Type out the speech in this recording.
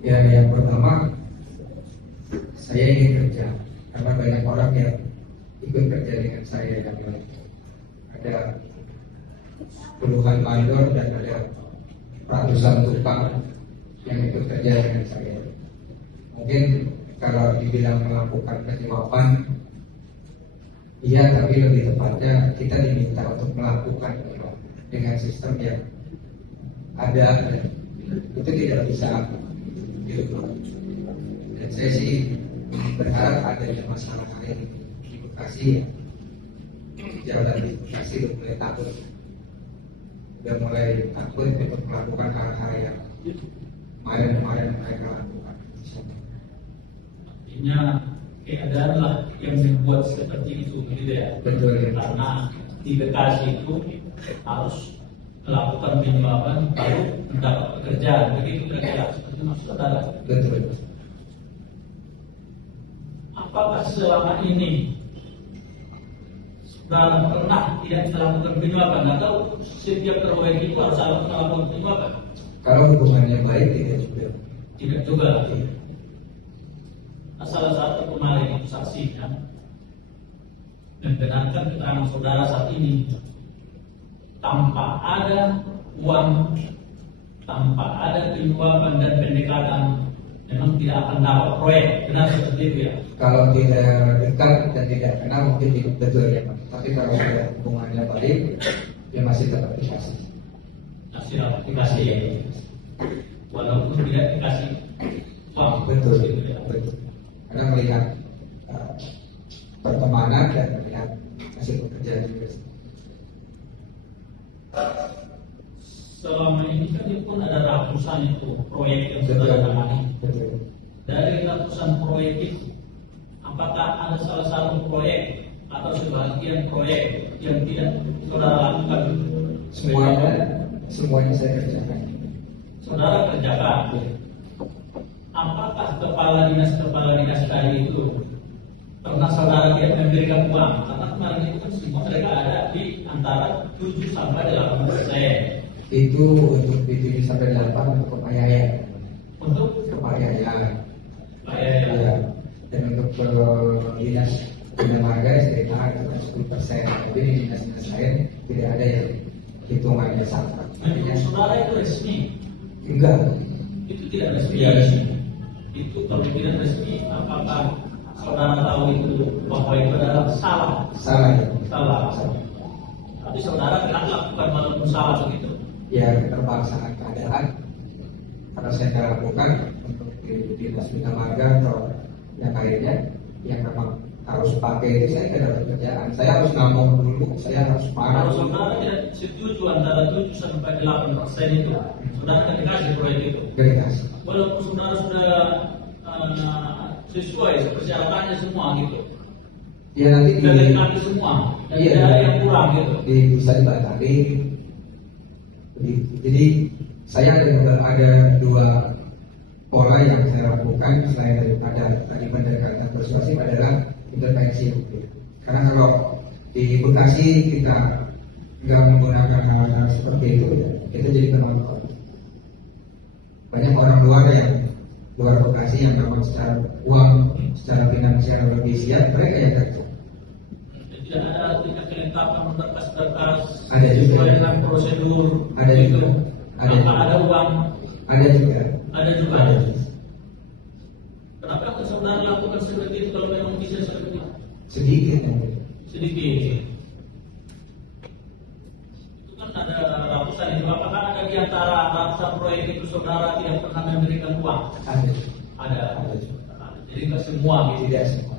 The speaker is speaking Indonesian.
Ya, yang pertama saya ingin kerja karena banyak orang yang ikut kerja dengan saya yang lain. Ada puluhan mandor dan ada ratusan tukang yang ikut kerja dengan saya. Mungkin kalau dibilang melakukan penyuapan, iya, tapi lebih tepatnya kita diminta untuk melakukan dengan sistem yang ada dan itu tidak bisa gitu. Dan saya sih berharap adanya masalah lain di Bekasi, jalan di Bekasi udah mulai takut untuk melakukan hal-hal yang kemarin mereka lakukan. Artinya keadaan lah yang membuat seperti itu, gitu ya. Betul ya. Karena di Bekasi itu harus melakukan penyuapan baru mendapat pekerjaan, begitu kira-kira seperti maksud saudara. Betul. Apakah selama ini saudara pernah tidak melakukan penyuapan atau setiap proyek itu harus melakukan penyuapan? Kalau hubungannya baik tidak juga. Tidak juga. Salah satu kemarin yang saksikan membenarkan keterangan saudara saat ini tanpa ada uang, tanpa ada penyuapan dan pendekatan, memang tidak akan dapat proyek. Benar seperti itu ya? Kalau tidak dekat dan tidak kenal mungkin tidak betul ya Pak. Tapi kalau ada hubungannya baik, ya masih tetap dikasih. Masih dapat dikasih ya. Walaupun tidak dikasih uang. Betul, gitu ya. betul. Karena melihat pertemanan dan melihat hasil pekerjaan juga. Selama ini kan itu pun ada ratusan itu proyek yang sudah tangani. Betul. Dari ratusan proyek itu, apakah ada salah satu proyek atau sebagian proyek yang tidak saudara lakukan? Semuanya saya kerjakan. Saudara kerjakan. Apakah kepala dinas tadi itu pernah saudara tidak memberikan uang? Karena kemarin itu kan semua mereka ada di antara 7 sampai 8%. Itu untuk di 7 sampai 8 untuk pembayaran. Untuk Pembayaran. pembayaran. Ya. Dan untuk dinas bina marga sekitar 10%. Tapi di dinas-dinas lain tidak ada yang hitungannya sama. Menurut saudara itu resmi? Enggak. Itu tidak resmi. Tidak resmi. Itu kalau tidak resmi, apakah saudara tahu itu bahwa itu adalah salah? Salah ya. Salah. Tapi saudara tidak lakukan walaupun salah begitu. Ya terpaksa keadaan. Karena saya tidak lakukan untuk di dinas bina marga atau yang lainnya yang memang harus pakai itu saya tidak ada kerjaan. Saya harus ngomong dulu, saya harus marah. Kalau saudara tidak setuju antara 7 sampai 8% itu, saudara akan dikasih proyek itu. Dikasih. Walaupun saudara sudah sesuai persyaratannya semua gitu. Ya nanti Sudah dikasih semua, dan iya, tidak ada yang kurang gitu. bisa dibatasi. Jadi saya ada 2 pola yang saya lakukan selain daripada tadi pendekatan persuasif adalah intervensi hukum. Karena kalau di Bekasi kita nggak menggunakan hal seperti itu jadi penonton. Banyak orang luar Bekasi yang memang secara uang, secara finansial lebih siap, mereka yang kerja. Tidak ada tingkat kelengkapan berkas-berkas Ada juga. sesuai dengan prosedur. Ada gitu. juga. Ada Tanpa juga. ada uang. Ada juga. Ada juga. Ada. Kenapa saudara lakukan seperti itu kalau memang bisa seperti itu? Sedikit. Sedikit. Itu kan ada ratusan itu. Apakah ada di antara ratusan proyek itu saudara tidak pernah memberikan uang? Ada. Ada. Ada juga. Jadi nggak semua gitu. Tidak semua.